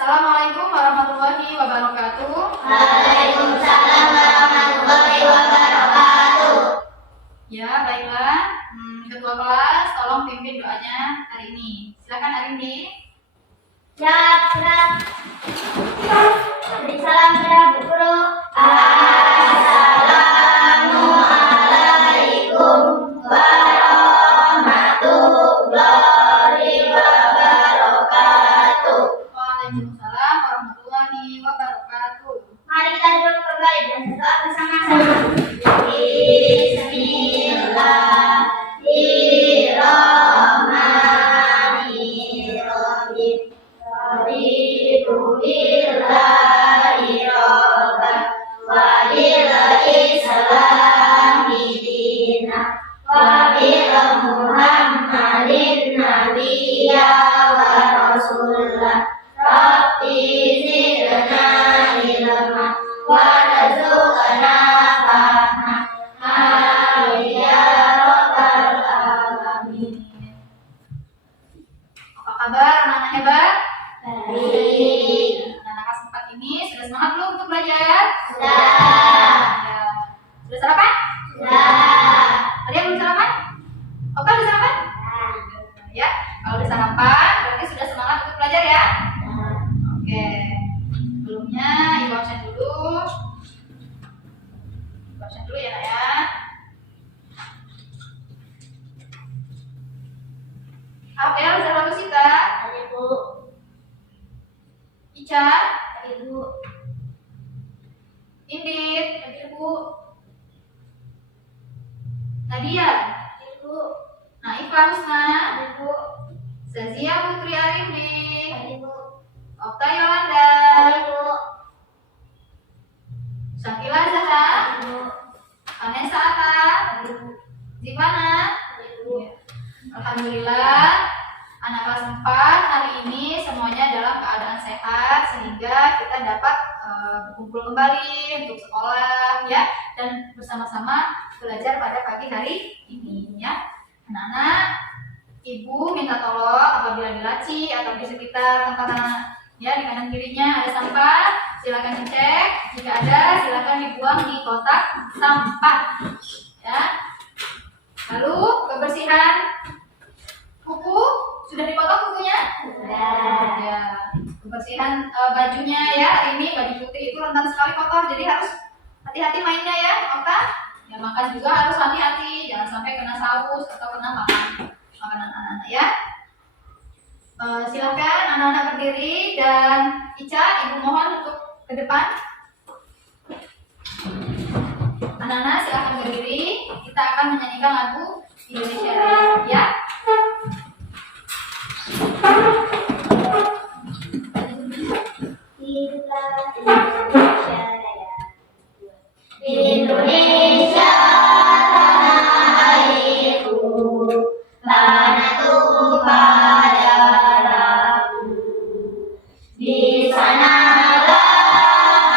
Assalamualaikum warahmatullahi wabarakatuh. Waalaikumsalam warahmatullahi wabarakatuh. Ya, baiklah. Ketua kelas, tolong pimpin doanya hari ini. Silakan Arindi. Siap. Beri salam kepada Bu Guru. Assalamualaikum warahmatullahi wabarakatuh. Waalaikumsalam warahmatullahi wabarakatuh. Mari kita duduk kembali dan berdoa bersama-sama. Bismillahirrahmanirrahim. Raditu billahi robban wa bil islami dinan wa bi Muhammadin nabiyya wa rasulah. Rabbi zidna ilma wa rzuqna fahma. Amin ya rabbal alamin. Apa kabar anak-anak hebat? Baik. Anak-anak kelas 4 ini sudah semangat belum untuk belajar? Sudah. Ya. Sudah sarapan? Sudah. Ada yang belum sarapan? Oke, udah sarapan? Ya, kalau udah sarapan berarti sudah semangat untuk belajar ya? Oke. Sebelumnya ibu absen dulu. Ibu absen dulu ya, Nak ya. Apel 100 Sita, Ada Bu. Ica, Ada Bu. Indit, hadir Bu. Nadia, Ada Bu. Naifah Husna, Ada Bu. Zazia Putri Arifli, Ada Bu. Okta Yolanda, Ada Bu. Syakila Zahra, Ada Bu. Vanessa Atta, Ada Bu. Zivana. Ada Bu. Alhamdulillah, anak kelas 4 hari ini semuanya dalam keadaan sehat sehingga kita dapat berkumpul kembali untuk sekolah ya dan bersama-sama belajar pada pagi hari ini ya. Anak-anak, ibu minta tolong apabila di laci atau di sekitar tempat anak ya di kanan kirinya ada sampah, silakan dicek. Jika ada, silakan dibuang di kotak sampah ya. Lalu kebersihan kuku sudah dipotong kukunya? Sudah. Ya. Kebersihan bajunya ya. Ini baju putih itu rentan sekali kotor, jadi harus hati-hati mainnya ya, Okta. Ya makan juga harus hati-hati, jangan sampai kena saus atau kena makanan anak-anak ya. Silakan anak-anak berdiri dan Ica, ibu mohon untuk ke depan. Anak-anak silakan berdiri. Kita akan menyanyikan lagu Indonesia Raya ya. Hiduplah Indonesia Raya. Indonesia tanah airku, tanah tumpah darahku. Di sanalah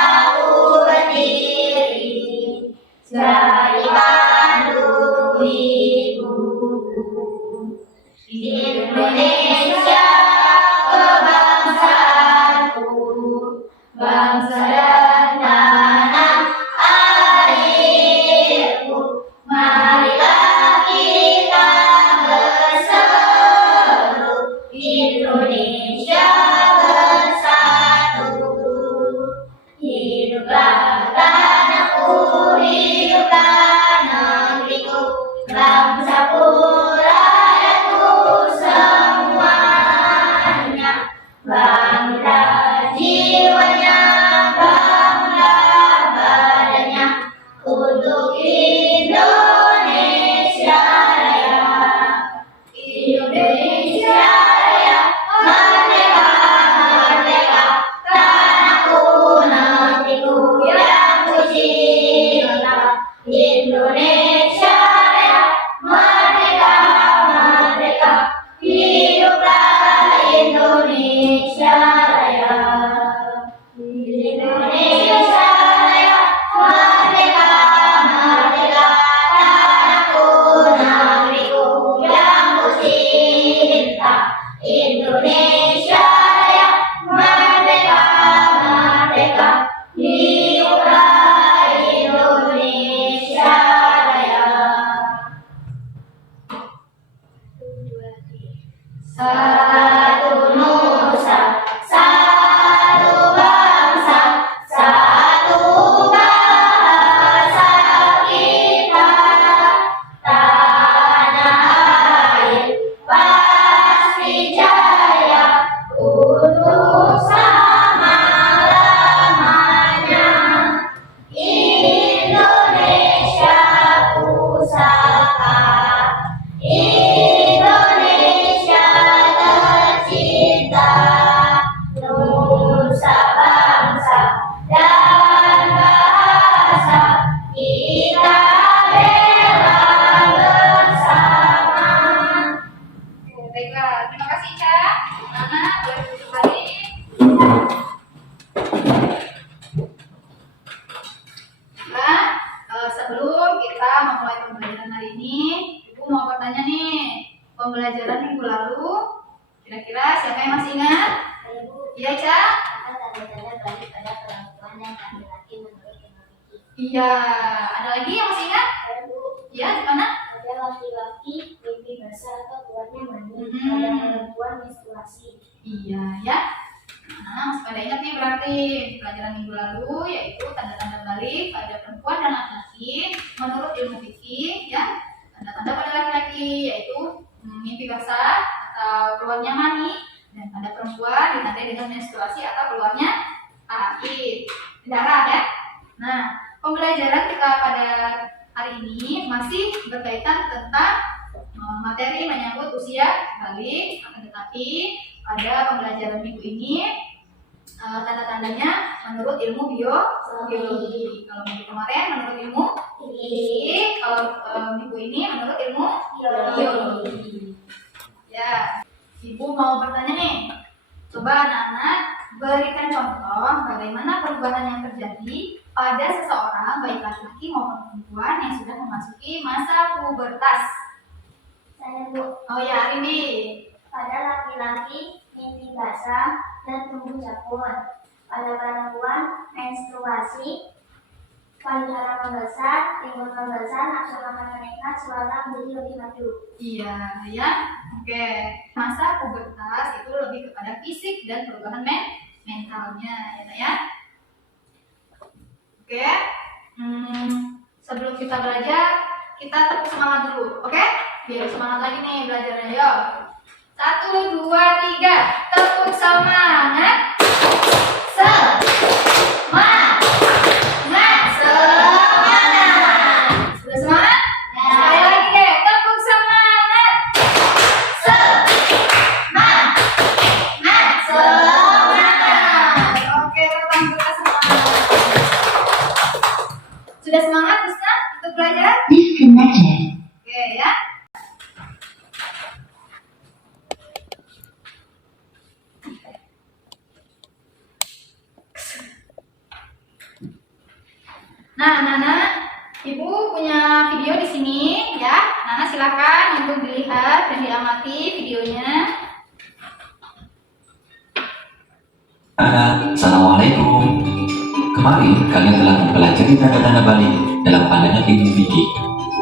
aku berdiri, jadi pandu ibuku. Indonesia kebangsaanku, bangsa dan tanah airku. Marilah kita berseru, Indonesia bersatu. Hiduplah tanahku, hiduplah negeriku, bangsaku, rakyatku semuanya. Bangga jiwanya, bangga badannya, untuk Indonesia Raya. Indonesia Raya, merdeka, merdeka, tanahku, negeriku yang ku cinta. Indonesia Raya, merdeka, merdeka, hiduplah Indonesia Raya. Iya, Ca? Apa tanda-tanda balik pada perempuan dan laki-laki menurut ilmu fikih? Iya. Ada lagi yang masih ingat? Ada, Bu. Iya, gimana? Pada laki-laki mimpi basah atau keluarnya mani. Mhm. Pada perempuan menstruasi. Iya, ya. Nah, masih pada ingat nih berarti pelajaran minggu lalu, yaitu tanda-tanda balik pada perempuan dan laki-laki menurut ilmu fikih, ya. Tanda-tanda pada laki-laki yaitu mimpi basah atau keluarnya mani, dan pada perempuan ditandai dengan menstruasi atau keluarnya haid, darah, ya. Nah, pembelajaran kita pada hari ini masih berkaitan tentang materi menyangkut usia balik, akan tetapi pada pembelajaran minggu ini tanda-tandanya menurut ilmu biologi. Kalau minggu kemarin menurut ilmu fikih, kalau minggu ini menurut ilmu biologi. Ya, Ibu mau bertanya nih. Coba anak-anak berikan contoh bagaimana perubahan yang terjadi pada seseorang baik laki-laki maupun perempuan yang sudah memasuki masa pubertas. Saya, Bu. Oh ya, Arindi. Pada laki-laki mimpi basah dan tumbuh capur. Pada perempuan menstruasi. Payudara membesar, timbul membesar, nafsu makan meningkat, suara menjadi lebih maju. Iya, ya. Oke. Masa pubertas itu lebih kepada fisik dan perubahan mentalnya, ya. Oke. Sebelum kita belajar, kita tepuk semangat dulu, oke? Biar semangat lagi nih belajarnya, yuk. 1, 2, 3, tepuk semangat. Semangat. Semangat. Sudah semangat? Sekali lagi deh, tepuk semangat. Semangat. Semangat. Oke, teman kita semangat. Sudah semangat, bisa untuk belajar? Disconnected. Oke, ya. Nah, Nana, Ibu punya video di sini, ya. Nana silakan untuk dilihat dan diamati videonya. Anak, Assalamualaikum. Kemarin kalian telah mempelajari tanda-tanda balik dalam pandangan ilmu fikih.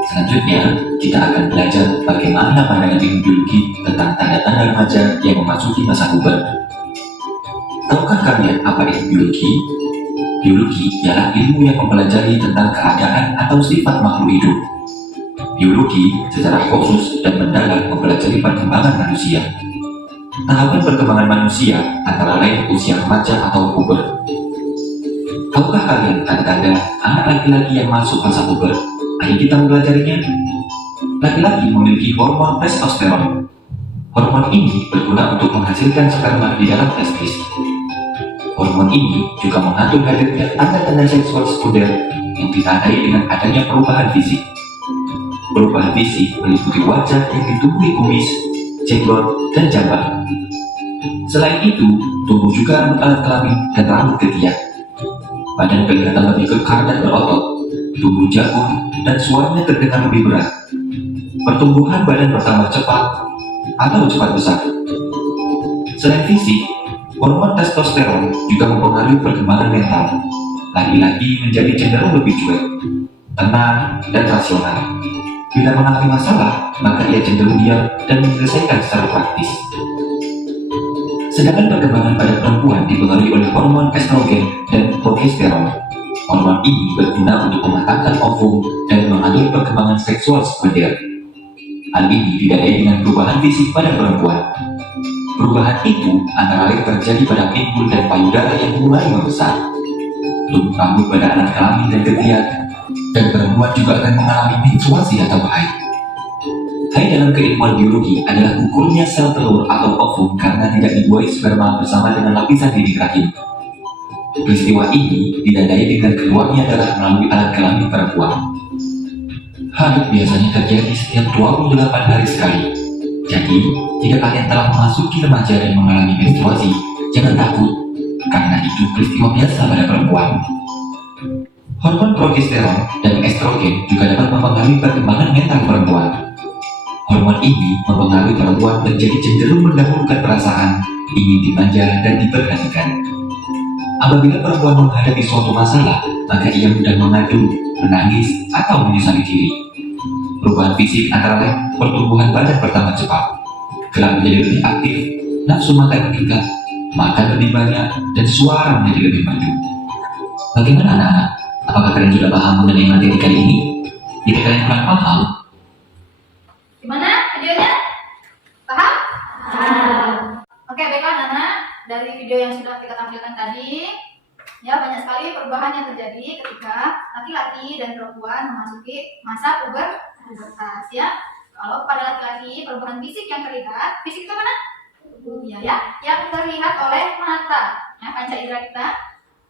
Selanjutnya, kita akan belajar bagaimana pandangan ilmu biologi tentang tanda-tanda remaja yang memasuki masa puber. Tahukah kalian apa itu biologi? Biologi ialah ilmu yang mempelajari tentang keadaan atau sifat makhluk hidup. Biologi secara khusus dan mendalam mempelajari perkembangan manusia. Tahapan perkembangan manusia antara lain usia remaja atau puber. Tahukah kalian tanda-tanda anak laki-laki yang masuk masa puber? Ayo kita mempelajarinya. Laki-laki memiliki hormon testosteron. Hormon ini berguna untuk menghasilkan sperma di dalam testis. Hormon ini juga mengatur hadirnya tanda-tanda seksual sekunder yang ditandai dengan adanya perubahan fisik. Perubahan fisik meliputi wajah yang ditumbuhi kumis, jenggot, dan jambang. Selain itu, tumbuh juga rambut alat kelamin dan rambut ketiak. Badan kelihatan lebih kekar dan berotot, tubuh jagung, dan suaranya terdengar lebih berat. Pertumbuhan badan bertambah cepat atau cepat besar. Selain fisik, hormon testosteron juga mempengaruhi perkembangan mental. Laki-laki menjadi cenderung lebih cuek, tenang, dan rasional. Bila mengalami masalah, maka ia cenderung diam dan menyelesaikan secara praktis. Sedangkan perkembangan pada perempuan dipengaruhi oleh hormon estrogen dan progesteron. Hormon ini berguna untuk mematangkan ovum dan mengatur perkembangan seksual sekunder. Hal ini ditandai dengan perubahan fisik pada perempuan. Perubahan itu antara lain terjadi pada pinggul dan payudara yang mulai membesar. Tumbuh rambut pada alat kelamin dan ketiak, dan perempuan juga akan mengalami menstruasi atau haid. Haid dalam keilmuan biologi adalah gugur sel telur atau ovum karena tidak dibuahi sperma bersama dengan lapisan dinding rahim. Peristiwa ini ditandai dengan keluarnya darah melalui alat kelamin perempuan. Haid biasanya terjadi setiap 28 hari sekali. Jadi, jika kalian telah memasuki remaja dan mengalami menstruasi, jangan takut, karena itu peristiwa biasa pada perempuan. Hormon progesteron dan estrogen juga dapat mempengaruhi perkembangan mental perempuan. Hormon ini mempengaruhi perempuan menjadi cenderung mendahulukan perasaan, ingin dimanja dan diperhatikan. Apabila perempuan menghadapi suatu masalah, maka ia mudah mengadu, menangis, atau menyesali diri. Perubahan fisik antara lain pertumbuhan badan bertambah cepat, gerak menjadi lebih aktif, nafsu makan meningkat, makan lebih banyak, dan suara menjadi lebih merdu. Bagaimana anak-anak? Apakah kalian sudah paham mengenai materi kali ini? Jika kalian kurang paham, Gimana videonya? Paham? Oke, baiklah anak-anak. Dari video yang sudah kita tampilkan tadi, ya banyak sekali perubahan yang terjadi ketika laki-laki dan perempuan memasuki masa pubertas ya. Kalau pada laki-laki perubahan fisik yang terlihat, fisik itu mana? Tubuh ya, yang terlihat oleh mata, ya panca indera kita.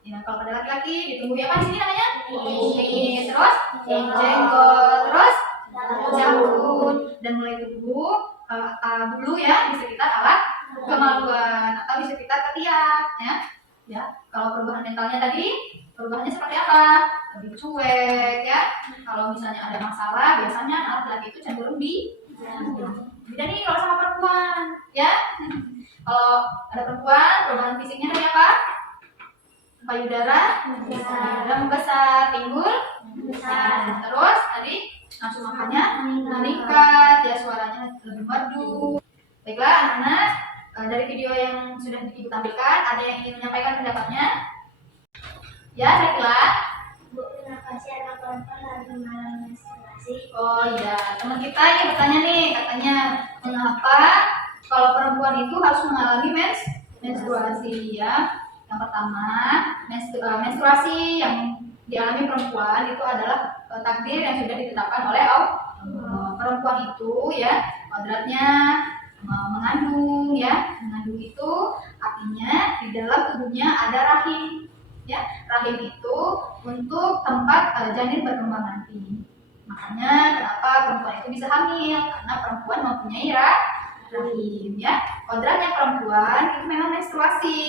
Ya, kalau pada laki-laki ditumbuhi apa di sini namanya? Kumis, terus jenggot, terus janggut, dan mulai tumbuh bulu ya di sekitar alat kemaluan atau di sekitar ketiak ya. Kalau perubahan mentalnya tadi, perubahannya seperti apa? Lebih cuek ya. Kalau misalnya ada masalah, biasanya anak laki-laki itu cenderung beda nih kalau sama perempuan ya. Kalau ada perempuan, perubahan fisiknya tadi apa? Payudara membesar, pinggul besar. Terus tadi nafsu makannya meningkat, ya suaranya lebih merdu. Baiklah anak-anak, dari video yang sudah Ibu tampilkan, ada yang ingin menyampaikan pendapatnya? Ya, baiklah. Bu, kenapa sih anak perempuan harus mengalami menstruasi? Oh iya, teman kita ini bertanya nih, katanya mengapa kalau perempuan itu harus mengalami menstruasi ya? Yang pertama, menstruasi yang dialami perempuan itu adalah takdir yang sudah ditetapkan oleh Allah. Perempuan itu ya kodratnya mengandung ya. Mengandung itu artinya di dalam tubuhnya ada rahim. Ya, rahim itu untuk tempat janin berkembang nanti. Makanya kenapa perempuan itu bisa hamil? Karena perempuan mempunyai rahim ya. Kodratnya perempuan itu memang menstruasi.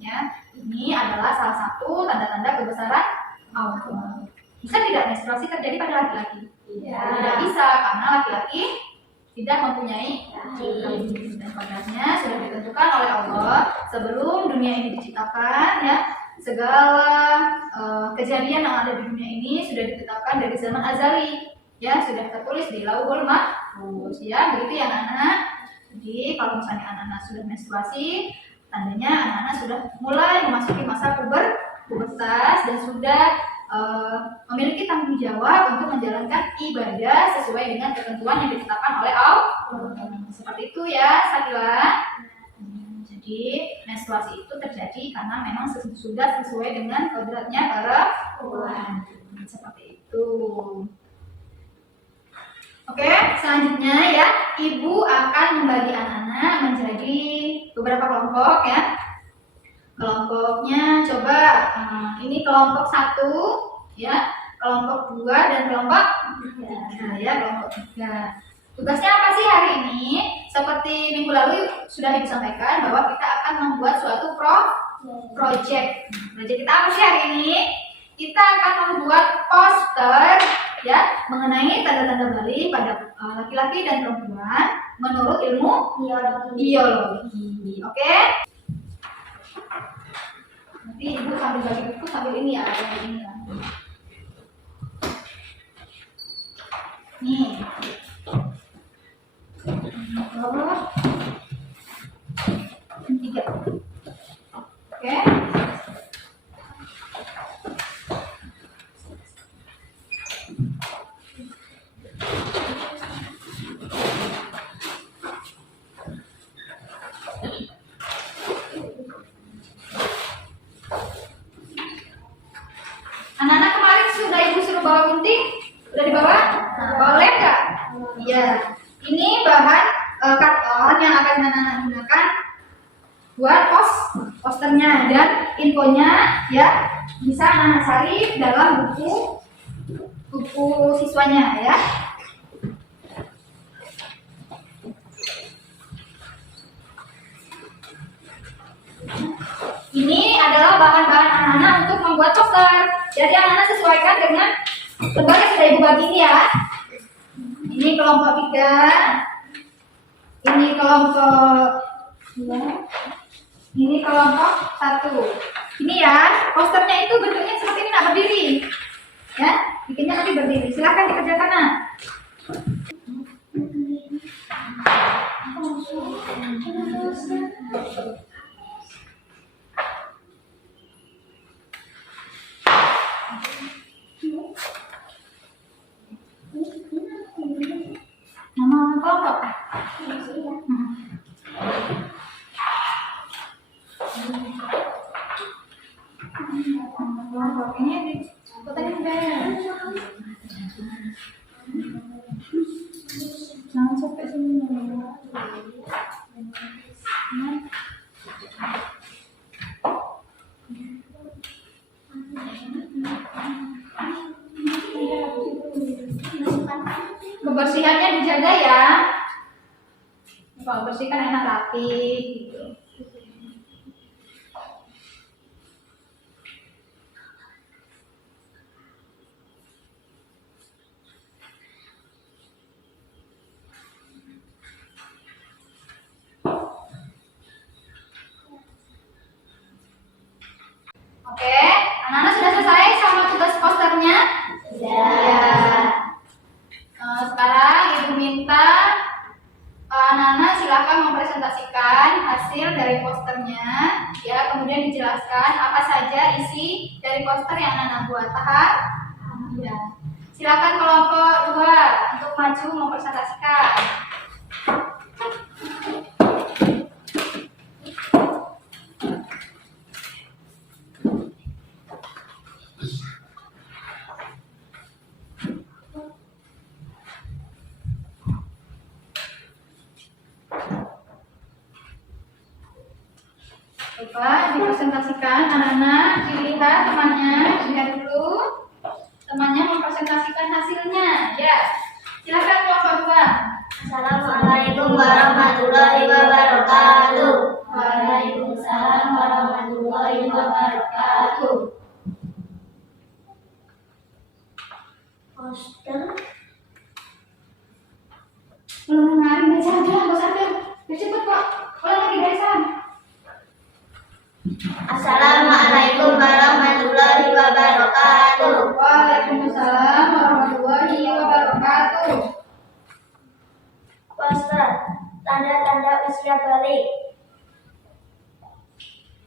Ya, ini adalah salah satu tanda-tanda kebesaran Allah. Bisa tidak menstruasi terjadi pada laki-laki? Tidak bisa, karena laki-laki tidak mempunyai rahim. Dan kodratnya sudah ditentukan oleh Allah sebelum dunia ini diciptakan ya. Segala kejadian yang ada di dunia ini sudah ditetapkan dari zaman azali ya, sudah tertulis di Lauhul Mahfuz ya. Begitu ya anak-anak. Jadi kalau misalnya anak-anak sudah menstruasi, tandanya anak-anak sudah mulai memasuki masa pubertas dan sudah memiliki tanggung jawab untuk menjalankan ibadah sesuai dengan ketentuan yang ditetapkan oleh Allah. Seperti itu ya, Sakila. Jadi menstruasi itu terjadi karena memang sudah sesuai dengan kodratnya perempuan. Seperti itu. Oke, selanjutnya ya, Ibu akan membagi anak-anak menjadi beberapa kelompok ya. Kelompoknya coba ini kelompok 1 ya, kelompok 2 dan kelompok 3 ya, kelompok 3. Tugasnya apa sih hari ini? Seperti minggu lalu sudah Ibu sampaikan bahwa kita akan membuat suatu project. Project kita apa sih hari ini? Kita akan membuat poster ya mengenai tanda-tanda balik pada laki-laki dan perempuan menurut ilmu biologi. Oke? Nanti Ibu sambil bagi buku sambil ini ya, ini ya. Nih. Tiga. Oke. Anak-anak kemarin sudah Ibu suruh bawa gunting? Sudah dibawa? Boleh nggak? Iya. Ini bahan karton yang akan anak-anak gunakan buat posternya, dan infonya ya bisa anak-anak cari dalam buku siswanya ya. Ini adalah bahan-bahan anak-anak untuk membuat poster. Jadi anak-anak sesuaikan dengan lembar yang sudah Ibu bagi ini ya. Ini kelompok 3. Ini kelompok 2. Ini kelompok 1. Ini ya, posternya itu bentuknya seperti ini, nak berdiri. Ya, bikinnya nanti berdiri. Silakan dikerjakan, nak. Nama kelompok. Kelompok ini dicatatkan bel. Jangan sampai sini. Kebersihannya dijaga ya. Kalau bersih kan enak rapi gitu. Oke, anak-anak sudah selesai sama tugas posternya? Ya. Sekarang ibu minta anak-anak silakan mempresentasikan hasil dari posternya, ya, kemudian dijelaskan apa saja isi dari poster yang anak-anak buat. Paham? Ya. Silakan kelompok 2 untuk maju mempresentasikan. Coba dipresentasikan anak-anak, dilihat temannya, lihat dulu. Temannya mempresentasikan hasilnya, ya. Silakan kelompok 2. Assalamualaikum warahmatullahi wabarakatuh. Waalaikumsalam warahmatullahi wabarakatuh. Poster. Belum dengarin, baca aja, nggak usah ambil. Biar cepet kok. Ulang lagi dari sana. Assalamualaikum warahmatullahi wabarakatuh. Waalaikumsalam warahmatullahi wabarakatuh. Poster. Tanda-tanda usia balik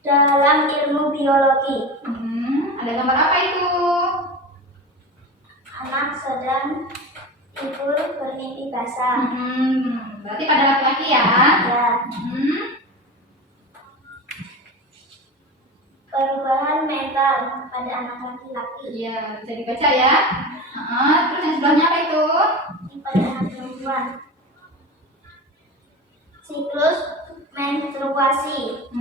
dalam ilmu biologi. Ada gambar apa itu? Anak sedang tidur bermimpi basah. Berarti pada laki-laki ya? Ya. Perubahan mental pada anak laki-laki. Iya, bisa dibaca ya. Terus yang sebelahnya apa itu? Ini pada anak perempuan. Siklus menstruasi.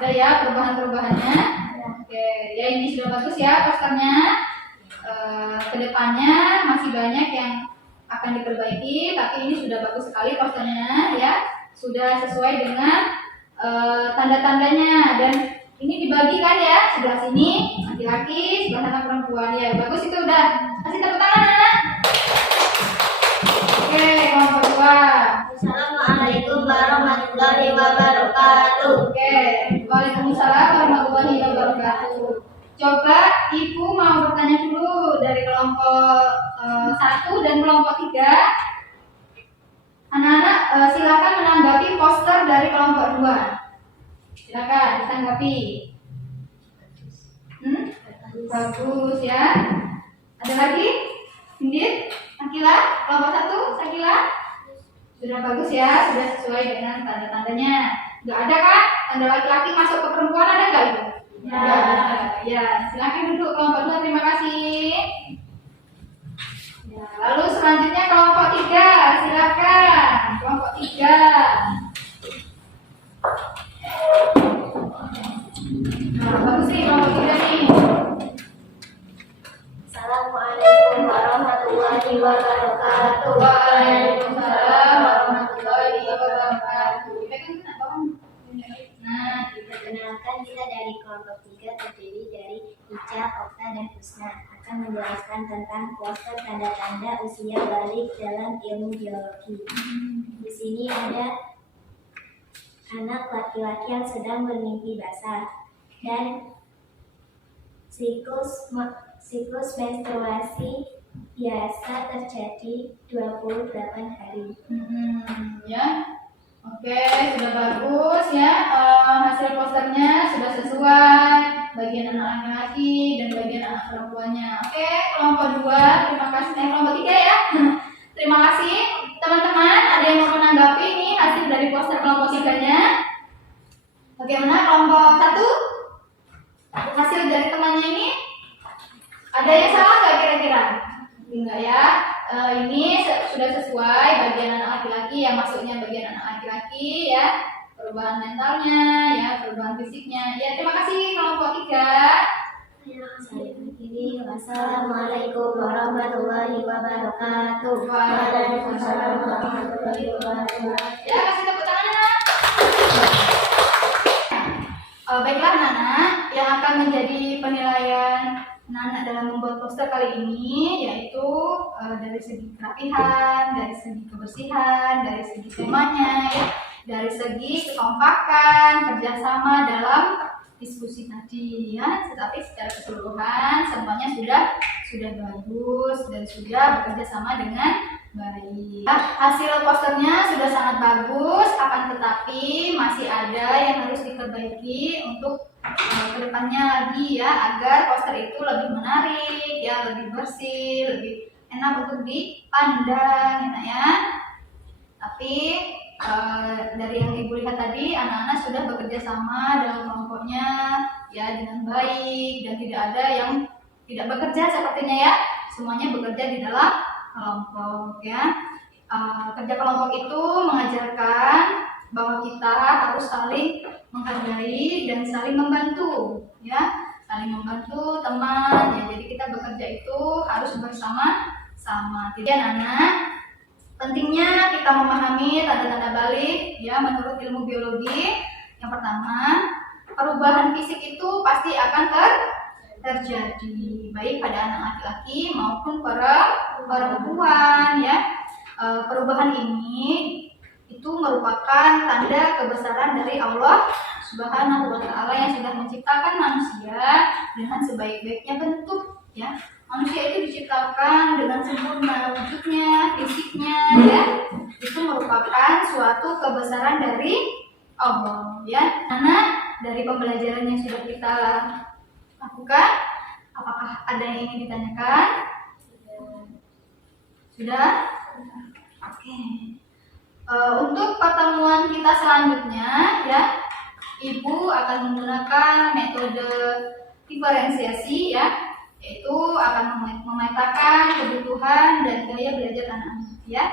Ada ya perubahan-perubahannya. Oke, ya ini sudah bagus ya posternya. Kedepannya masih banyak yang akan diperbaiki, tapi ini sudah bagus sekali posternya ya. Sudah sesuai dengan tanda-tandanya dan ini dibagikan ya, sebelah sini laki-laki, sebelah sana perempuan. Ya, bagus itu udah. Kasih tepuk tangan anak. Oke, kelompok 2. Assalamualaikum warahmatullahi wabarakatuh. Oke, waalaikumsalam warahmatullahi wabarakatuh. Coba ibu mau bertanya dulu dari kelompok 1 dan kelompok 3. Anak-anak silakan menanggapi poster dari kelompok 2. Silakan ditanggapi. Bagus ya. Ada lagi? Indit? Sakila? Kelompok 1? Sakila? Sudah bagus ya, sudah sesuai dengan tanda-tandanya. Nggak ada kan? Tanda laki-laki masuk ke perempuan ada nggak itu? Ya. Ya, silakan duduk kelompok 2, terima kasih. Ya, lalu selanjutnya kelompok 3, silakan. Kelompok 3. Nah, bagus nih kelompok 3 nih. Assalamualaikum warahmatullahi wabarakatuh. Waalaikumsalam warahmatullahi wabarakatuh. Nah, Perkenalkan, kita dari kelompok 3 terdiri dari Ica, Okta, dan Husna akan menjelaskan tentang poster tanda-tanda usia balik dalam ilmu biologi. Di sini ada anak laki-laki yang sedang bermimpi basah. dan siklus menstruasi biasa terjadi 28 hari. Ya. Oke, sudah bagus ya. Hasil posternya sudah sesuai bagian anak laki-laki dan bagian anak perempuannya. Oke, kelompok 2, terima kasih. Kelompok 3 ya. Terima kasih teman-teman. Ada yang mau menanggapi nih hasil dari poster kelompok 3-nya? Bagaimana kelompok 1? Hasil dari temannya ini? Ada yang salah nggak kira-kira? Enggak ya. Ini sudah sesuai bagian anak laki-laki yang masuknya bagian anak laki-laki ya, perubahan mentalnya ya, perubahan fisiknya ya. Terima kasih kelompok 3. Wassalamualaikum warahmatullahi wabarakatuh. Waalaikumsalam warahmatullahi wabarakatuh. Ya, kasih tepuk tangan. Baiklah Nana, yang akan menjadi penilaian Nana dalam membuat poster kali ini yaitu dari segi kerapihan, dari segi kebersihan, dari segi temanya, ya, dari segi kekompakan, kerjasama dalam diskusi tadi, ya. Tetapi secara keseluruhan semuanya sudah bagus dan sudah bekerja sama dengan baik. Hasil posternya sudah sangat bagus, akan tetapi masih ada yang harus diperbaiki untuk kedepannya lagi ya, agar poster itu lebih menarik ya, lebih bersih, lebih enak untuk dipandang ya. Tapi dari yang ibu lihat tadi, anak-anak sudah bekerja sama dalam kelompoknya ya dengan baik dan tidak ada yang tidak bekerja sepertinya ya, semuanya bekerja di dalam kelompok ya. Kerja kelompok itu mengajarkan bahwa kita harus saling menghargai dan saling membantu ya, saling membantu teman ya. Jadi kita bekerja itu harus bersama-sama. Jadi anak-anak, pentingnya kita memahami tanda-tanda balik ya menurut ilmu biologi. Yang pertama, perubahan fisik itu pasti akan terjadi baik pada anak laki-laki maupun perempuan ya. Perubahan ini itu merupakan tanda kebesaran dari Allah Subhanahu wa Ta'ala yang sudah menciptakan manusia dengan sebaik-baiknya bentuk ya. Manusia itu diciptakan dengan sempurna wujudnya, fisiknya ya. Itu merupakan suatu kebesaran dari Allah ya. Karena dari pembelajaran yang sudah kita lakukan, apakah ada yang ingin ditanyakan? Sudah? Oke. Untuk pertemuan kita selanjutnya ya, Ibu akan menggunakan metode diferensiasi ya, yaitu akan memetakan kebutuhan dan gaya belajar anak-anak ya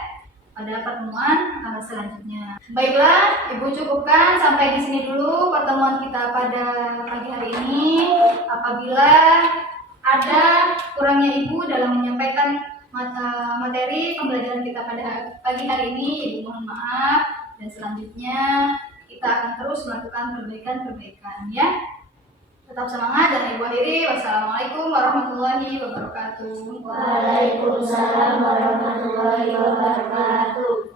pada pertemuan selanjutnya. Baiklah, Ibu cukupkan sampai di sini dulu pertemuan kita pada pagi hari ini. Apabila ada kurangnya Ibu dalam menyampaikan materi pembelajaran kita pada pagi hari ini, Ibu mohon maaf, dan selanjutnya kita akan terus melakukan perbaikan-perbaikan ya. Tetap semangat dan Ibu akhiri. Wassalamualaikum warahmatullahi wabarakatuh. Waalaikumsalam warahmatullahi wabarakatuh.